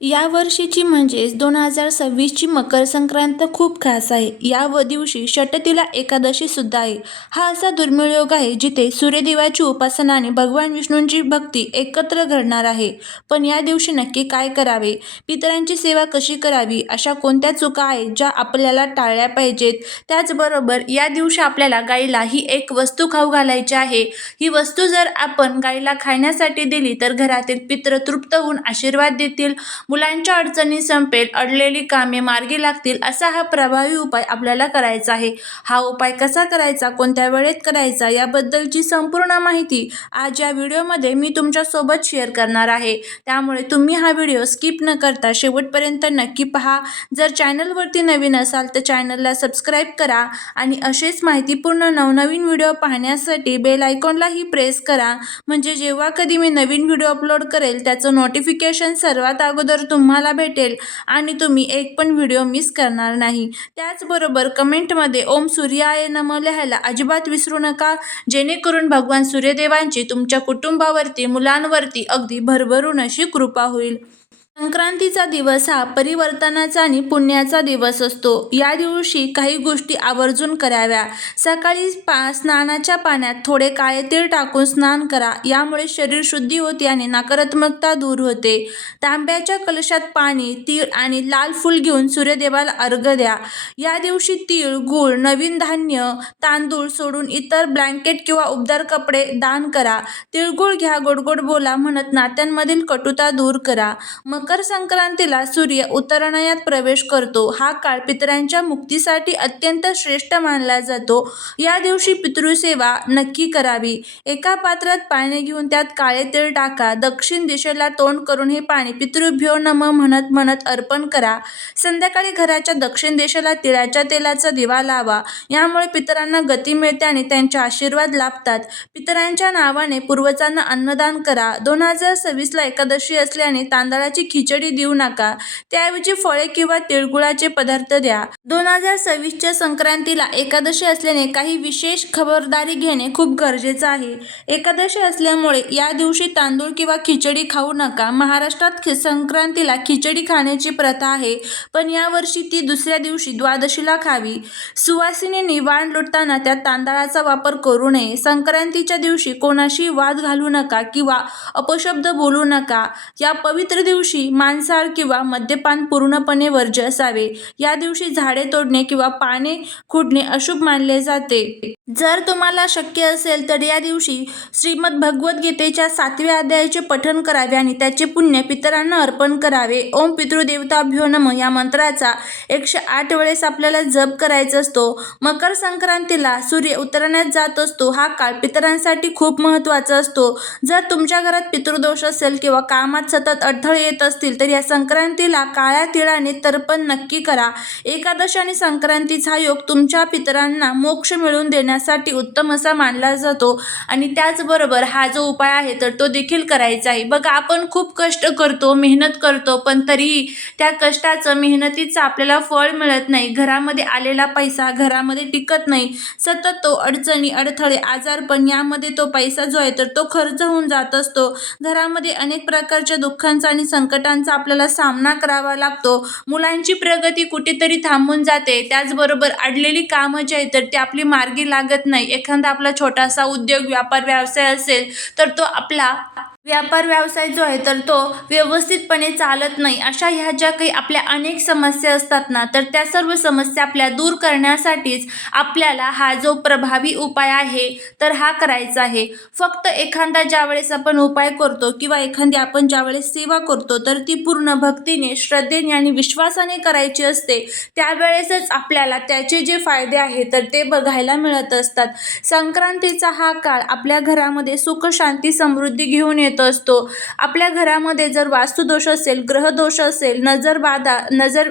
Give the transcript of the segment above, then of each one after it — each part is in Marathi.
या वर्षीची म्हणजेच दोन हजार सव्वीसची मकर संक्रांत खूप खास आहे. या व दिवशी षटतीला एकादशी सुद्धा आहे. हा असा दुर्मिळ योग आहे जिथे सूर्यदेवाची उपासना आणि भगवान विष्णूंची भक्ती एकत्र घडणार आहे. पण या दिवशी नक्की काय करावे? पितरांची सेवा कशी करावी? अशा कोणत्या चुका आहेत ज्या आपल्याला टाळल्या पाहिजेत? त्याचबरोबर या दिवशी आपल्याला गाईला ही एक वस्तू खाऊ घालायची आहे. ही वस्तू जर आपण गाईला खाण्यासाठी दिली तर घरातील पित्र तृप्त होऊन आशीर्वाद देतील, मुलांच्या अडचणी संपेल, अडलेली कामे मार्गी लागतील असा हा प्रभावी उपाय आपल्याला करायचा आहे. हा उपाय कसा करायचा, कोणत्या वेळेत करायचा याबद्दलची संपूर्ण माहिती आज या व्हिडिओमध्ये मी तुमच्यासोबत शेअर करणार आहे. त्यामुळे तुम्ही हा व्हिडिओ स्किप न करता शेवटपर्यंत नक्की पहा. जर चॅनलवरती नवीन असाल तर चॅनलला सबस्क्राईब करा आणि असेच माहितीपूर्ण नवनवीन व्हिडिओ पाहण्यासाठी बेल आयकॉनलाही प्रेस करा म्हणजे जेव्हा कधी मी नवीन व्हिडिओ अपलोड करेल त्याचं नोटिफिकेशन सर्वात अगोदर तर तुम्हाला भेटेल आणि तुम्ही एक पण व्हिडिओ मिस करणार नाही. त्याचबरोबर कमेंटमध्ये ओम सूर्याय नम लिहायला अजिबात विसरू नका जेणेकरून भगवान सूर्यदेवांची तुमच्या कुटुंबावरती, मुलांवरती अगदी भरभरून अशी कृपा होईल. संक्रांतीचा दिवस हा परिवर्तनाचा आणि पुण्याचा दिवस असतो. या दिवशी काही गोष्टी आवर्जून कराव्या. सकाळी पा स्नानाच्या पाण्यात थोडे काळे तीळ टाकून स्नान करा. यामुळे शरीर शुद्धी होते आणि नकारात्मकता दूर होते. तांब्याच्या कलशात पाणी, तीळ आणि लाल फूल घेऊन सूर्यदेवाला अर्घ द्या. या दिवशी तीळ, गूळ, नवीन धान्य, तांदूळ सोडून इतर ब्लँकेट किंवा उबदार कपडे दान करा. तिळगुळ घ्या, गोड गोड बोला म्हणत नात्यांमधील कटुता दूर करा. मग मकर संक्रांतीला सूर्य उत्तरायणात प्रवेश करतो. हा काळ पितरांच्या मुक्तीसाठी अत्यंत श्रेष्ठ मानला जातो. या दिवशी पितृसेवा नक्की करावी. एका पात्रात पाणी घेऊन त्यात काळे तेल टाका. दक्षिण दिशेला तोंड करून हे पाणी पितृभ्यो नम म्हणत म्हणत अर्पण करा. संध्याकाळी घराच्या दक्षिण दिशेला तिळाच्या तेलाचा दिवा लावा. यामुळे पितरांना गती मिळते आणि त्यांचे आशीर्वाद लाभतात. पितरांच्या नावाने पूर्वजांना अन्नदान करा. दोन हजार सव्वीसला एकादशी असल्याने तांदळाची खिचडी देऊ नका. त्याऐवजी फळे किंवा तिळगुळाचे पदार्थ द्या. दोन हजार सव्वीसच्या संक्रांतीला एकादशी असल्याने काही विशेष खबरदारी घेणे खूप गरजेचं आहे. एकादशी असल्यामुळे या दिवशी तांदूळ किंवा खिचडी खाऊ नका. महाराष्ट्रात संक्रांतीला खिचडी खाण्याची प्रथा आहे पण यावर्षी ती दुसऱ्या दिवशी द्वादशीला खावी. सुवासिनींनी वाण लुटताना त्यात तांदळाचा वापर करू नये. संक्रांतीच्या दिवशी कोणाशी वाद घालू नका किंवा अपशब्द बोलू नका. या पवित्र दिवशी मांसाहार किंवा मद्यपान पूर्णपणे वर्ज्य असावे. या दिवशी झाडे तोडणे किंवा पाने खुडणे अशुभ मानले जाते. जर तुम्हाला शक्य असेल तर या दिवशी श्रीमद्भगवद्गीतेच्या सातव्या अध्यायाचे पठण करावे आणि त्याचे पुण्य पितरांना अर्पण करावे. ओम पितृदेवताभ्यो नम या मंत्राचा एकशे आठ वेळेस आपल्याला जप करायचा असतो. मकर संक्रांतीला सूर्य उतरण्यात जात असतो. हा काळ पितरांसाठी खूप महत्त्वाचा असतो. जर तुमच्या घरात पितृदोष असेल किंवा कामात सतत अडथळे येत असतील तर या संक्रांतीला काळ्या तिळाने तर्पण नक्की करा. एकादश आणि संक्रांतीचा योग तुमच्या पितरांना मोक्ष मिळवून देण्यासाठी उत्तम असा मानला जातो आणि त्याचबरोबर हा जो उपाय आहे तर तो देखील करायचा आहे. बघा आपण खूप कष्ट करतो, मेहनत करतो पण तरीही त्या कष्टाचं, मेहनतीचं आपल्याला फळ मिळत नाही. घरामध्ये आलेला पैसा घरामध्ये टिकत नाही. सतत तो अडचणी, अडथळे, आजारपण यामध्ये तो पैसा जो आहे तर तो खर्च होऊन जात असतो. घरामध्ये अनेक प्रकारच्या दुःखांचा आणि संकट संकटांचा आपल्याला सामना करावा लागतो. मुलांची प्रगती कुठेतरी थांबून जाते. त्याचबरोबर अडलेली कामं जी आहेत तर ती आपली मार्गी लागत नाही. एखादा आपला छोटासा उद्योग, व्यापार, व्यवसाय असेल तर तो आपला व्यापार, व्यवसाय जो आहे तर तो व्यवस्थितपणे चालत नाही. अशा ह्या ज्या काही आपल्या अनेक समस्या असतात ना तर त्या सर्व समस्या आपल्या दूर करण्यासाठीच आपल्याला हा जो प्रभावी उपाय आहे तर हा करायचा आहे. फक्त एखादा ज्यावेळेस आपण उपाय करतो किंवा एखादी आपण ज्यावेळेस सेवा करतो तर ती पूर्ण भक्तीने, श्रद्धेने आणि विश्वासाने करायची असते. त्यावेळेसच आपल्याला त्याचे जे फायदे आहेत तर ते बघायला मिळत असतात. संक्रांतीचा हा काळ आपल्या घरामध्ये सुख, शांती, समृद्धी घेऊन येतो असतो. आपल्या घरामध्ये जर वास्तुदोष असेल, ग्रहदोष असेल, नजरबाधा, नजर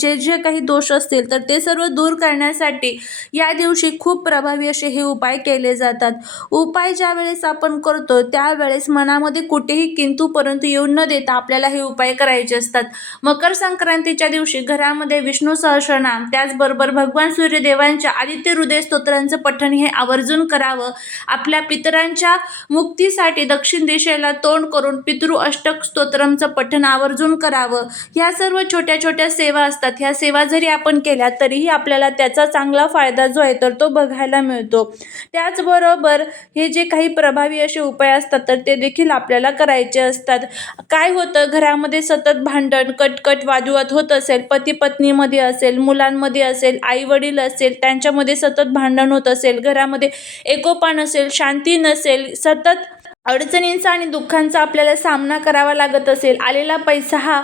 चे जे काही दोष असतील तर ते सर्व दूर करण्यासाठी या दिवशी खूप प्रभावी असे हे उपाय केले जातात. उपाय ज्यावेळेस आपण करतो त्यावेळेस मनामध्ये कुठेही किंतू परंतु येऊन न देता आपल्याला हे उपाय करायचे असतात. मकर संक्रांतीच्या दिवशी घरामध्ये विष्णू सहस्रनाम त्याचबरोबर भगवान सूर्यदेवांच्या आदित्य हृदय स्तोत्रांचं पठण हे आवर्जून करावं. आपल्या पितरांच्या मुक्तीसाठी दक्षिण दिशे दिशेला तोंड करून पितृ अष्टक स्तोत्रमचं पठण आवर्जून करावं. ह्या सर्व छोट्या छोट्या सेवा असतात. ह्या सेवा जरी आपण केल्या तरीही आपल्याला त्याचा चांगला फायदा जो आहे तर तो बघायला मिळतो. त्याचबरोबर हे जे काही प्रभावी असे उपाय असतात तर ते देखील आपल्याला करायचे असतात. काय होतं घरामध्ये सतत भांडण कटकट वादविवाद होत असेल पती पत्नीमध्ये असेल मुलांमध्ये असेल आई वडील असेल त्यांच्यामध्ये सतत भांडण होत असेल घरामध्ये एकोपा नसेल शांती नसेल सतत अडचणींचा आणि दुःखांचा आपल्याला सामना करावा लागत असेल. आलेला पैसा हा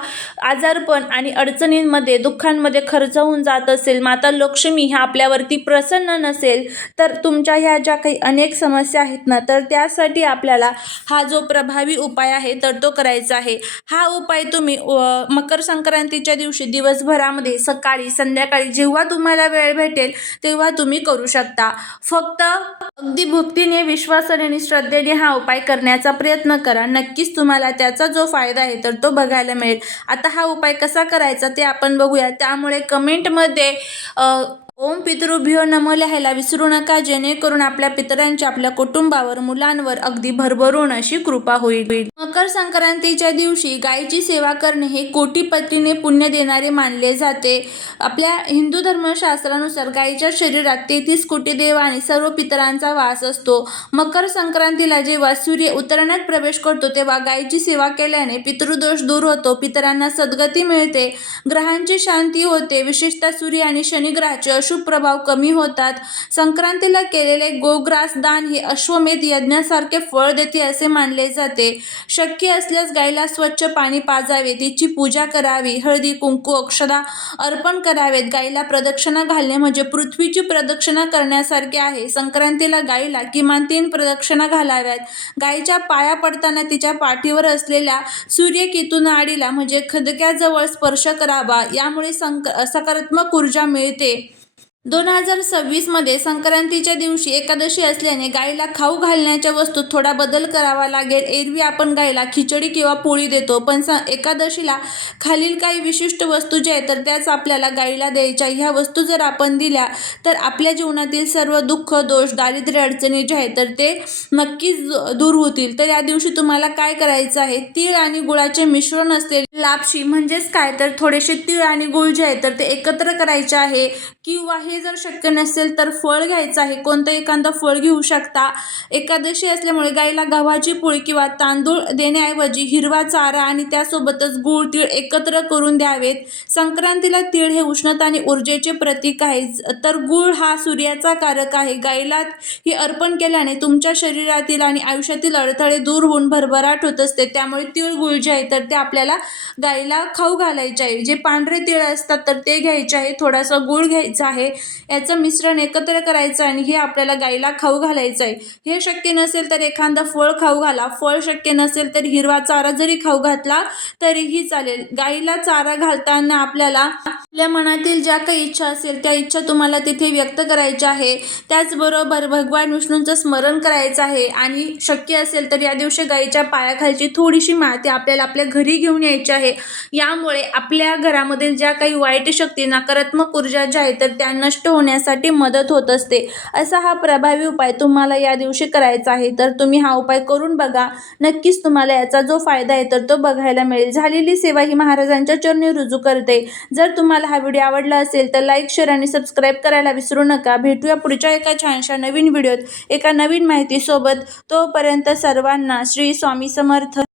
आजारपण आणि अडचणींमध्ये दुःखांमध्ये खर्च होऊन जात असेल. माता लक्ष्मी ह्या आपल्यावरती प्रसन्न नसेल तर तुमच्या ह्या ज्या काही अनेक समस्या आहेत ना तर त्यासाठी आपल्याला हा जो प्रभावी उपाय आहे तर तो करायचा आहे. हा उपाय तुम्ही मकर संक्रांतीच्या दिवशी दिवसभरामध्ये सकाळी संध्याकाळी जेव्हा तुम्हाला वेळ भेटेल तेव्हा तुम्ही करू शकता. फक्त अगदी भक्तीने विश्वासाने आणि श्रद्धेने हा उपाय करण्याचा प्रयत्न करा. नक्कीच तुम्हाला त्याचा जो फायदा आहे तर तो बघायला मिळेल. आता हा उपाय कसा करायचा ते आपण बघूया. त्यामुळे कमेंटमध्ये ओम पितृभ्यो नम लिहायला विसरू नका. जेणेकरून आपल्या पितरांची आपल्या कुटुंबावर मुलांवर अगदी भरभरून अशी कृपा होईल. मकर संक्रांतीच्या दिवशी गायीची सेवा करणे हे कोटीपत्रीने पुण्य देणारे मानले जाते. आपल्या हिंदू धर्मशास्त्रानुसार गायीच्या शरीरात तेहतीस कोटी देव आणि सर्व पितरांचा वास असतो. मकर संक्रांतीला जेव्हा सूर्य उत्तरायणात प्रवेश करतो तेव्हा गायीची सेवा केल्याने पितृदोष दूर होतो पितरांना सद्गती मिळते ग्रहांची शांती होते विशेषतः सूर्य आणि शनिग्रहाचे अशुभ प्रभाव कमी होतात. संक्रांतीला केलेले गोग्रास दान हे अश्वमेध यज्ञासारखे फळ देते असे मानले जाते. शक्य असल्यास गायीला स्वच्छ पाणी पाजावे तिची पूजा करावी हळदी कुंकू अक्षदा अर्पण करावेत. गायीला प्रदक्षिणा घालणे म्हणजे पृथ्वीची प्रदक्षिणा करण्यासारखे आहे. संक्रांतीला गायीला किमान तीन प्रदक्षिणा घालाव्यात. गायीच्या पाया पडताना तिच्या पाठीवर असलेल्या सूर्यकेतून आडीला म्हणजे खदक्याजवळ स्पर्श करावा. यामुळे संक सकारात्मक ऊर्जा मिळते. दोन हजार सव्वीसमध्ये संक्रांतीच्या दिवशी एकादशी असल्याने गाईला खाऊ घालण्याच्या वस्तूत थोडा बदल करावा लागेल. एरवी आपण गाईला खिचडी किंवा पोळी देतो पण स एकादशीला खालील काही विशिष्ट वस्तू ज्या आहेत तर त्याच आपल्याला गाईला द्यायच्या. ह्या वस्तू जर आपण दिल्या तर आपल्या जीवनातील सर्व दुःख दोष दारिद्र्य अडचणी जे आहेत तर ते नक्कीच दूर होतील. तर या दिवशी तुम्हाला काय करायचं आहे? तीळ आणि गुळाचे मिश्रण असलेले लापशी म्हणजेच काय? तर थोडेसे तीळ आणि गुळ जे आहे तर ते एकत्र करायचे आहे. किंवा हे जर शक्य नसेल तर फळ घ्यायचं आहे. कोणतं एखादं फळ घेऊ शकता? एकादशी असल्यामुळे गाईला गव्हाची पोळी किंवा तांदूळ देण्याऐवजी हिरवा चारा आणि त्यासोबतच गूळ तीळ एकत्र करून द्यावेत. संक्रांतीला तीळ हे उष्णता आणि ऊर्जेचे प्रतीक आहे. तर गूळ हा सूर्याचा कारक आहे. गाईला हे अर्पण केल्याने तुमच्या शरीरातील आणि आयुष्यातील अडथळे दूर होऊन भरभराट होत असते. त्यामुळे तीळ गुळ जे आहे तर ते आपल्याला गाईला खाऊ घालायचे आहे. जे पांढरे तीळ असतात तर ते घ्यायचे आहे. थोडासा गूळ घ्यायचा आहे. याचं मिश्रण एकत्र करायचं आणि हे आपल्याला गाईला खाऊ घालायचं आहे हे शक्य नसेल तर एखादं फळ खाऊ घाला. फळ शक्य नसेल तर हिरवा चारा जरी खाऊ घातला तरीही चालेल. गाईला चारा घालताना आपल्याला आपल्या मनातील ज्या काही इच्छा असेल त्या इच्छा तुम्हाला तिथे व्यक्त करायच्या आहे. त्याचबरोबर भगवान विष्णूंचं स्मरण करायचं आहे. आणि शक्य असेल तर या दिवशी गाईच्या पायाखालची थोडीशी माती आपल्याला आपल्या घरी घेऊन यायची आहे. यामुळे आपल्या घरामधील ज्या काही वाईट शक्ती नकारात्मक ऊर्जा ज्या आहेत तर त्या नष्ट होण्यासाठी मदत होत असते. असा हा प्रभावी उपाय तुम्हाला या दिवशी करायचा आहे. तर तुम्ही हा उपाय करून बघा. नक्कीच तुम्हाला याचा जो फायदा आहे तर तो बघायला मिळेल. झालेली सेवा ही महाराजांच्या चरणी रुजू करते. जर तुम्हाला हा व्हिडिओ आवडला असेल तर लाईक शेअर आणि सबस्क्राईब करायला विसरू नका. भेटूया पुढच्या एका छानशा नवीन व्हिडिओत. एका नवीन माहितीसोबत तोपर्यंत सर्वांना श्री स्वामी समर्थ.